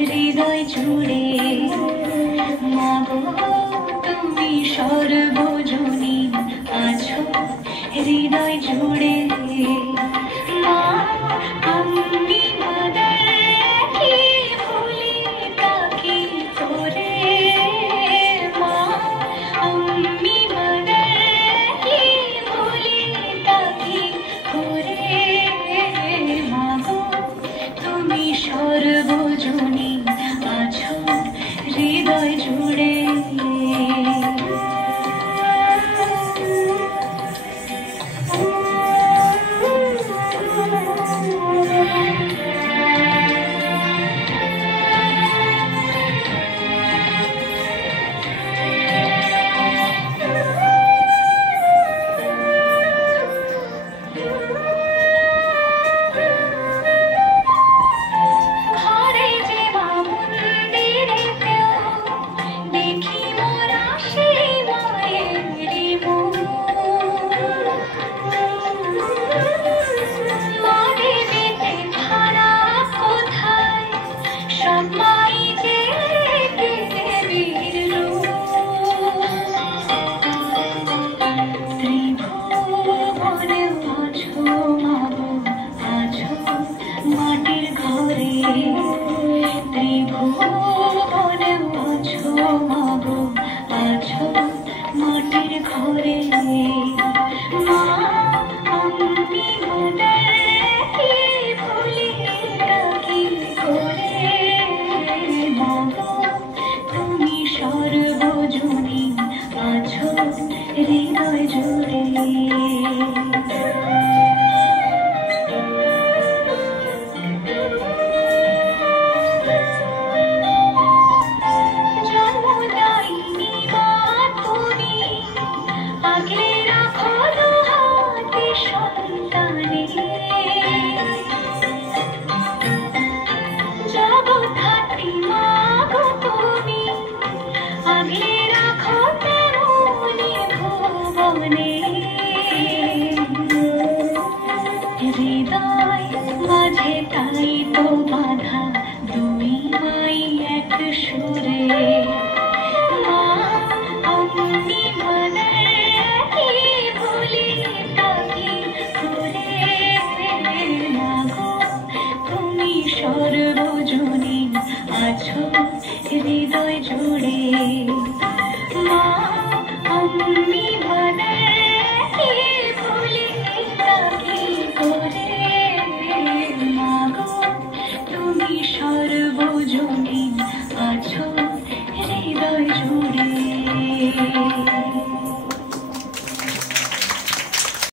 হৃদয় জুড়ে মাগো তুমি সর্বজনী আছো হৃদয় জুড়ে মা আমি মাদারকে ভুলি তাকে করে মা আমি মাদারকে ভুলি তাকে করে মাগো তুমি সর্বজনী আছো হৃদয় জুড়ে হৃদয় জুড়ে জন্মদায়িনী মা তুমি আগলে রাখো হাতে সন্তানে জগৎধাত্রী মা গো তুমি আগলে রাখো হৃদয় মাঝে তাই তো বাধা দুই মাই এক সুরে মা আমি মাদারকে ভুলি তাকে করে মাগো তুমি সর্বজনী আছো হৃদয় জুড়ে মা আমি মাদারকে ভুলি তাকে করে মাগো তুমি সর্বজনী আছো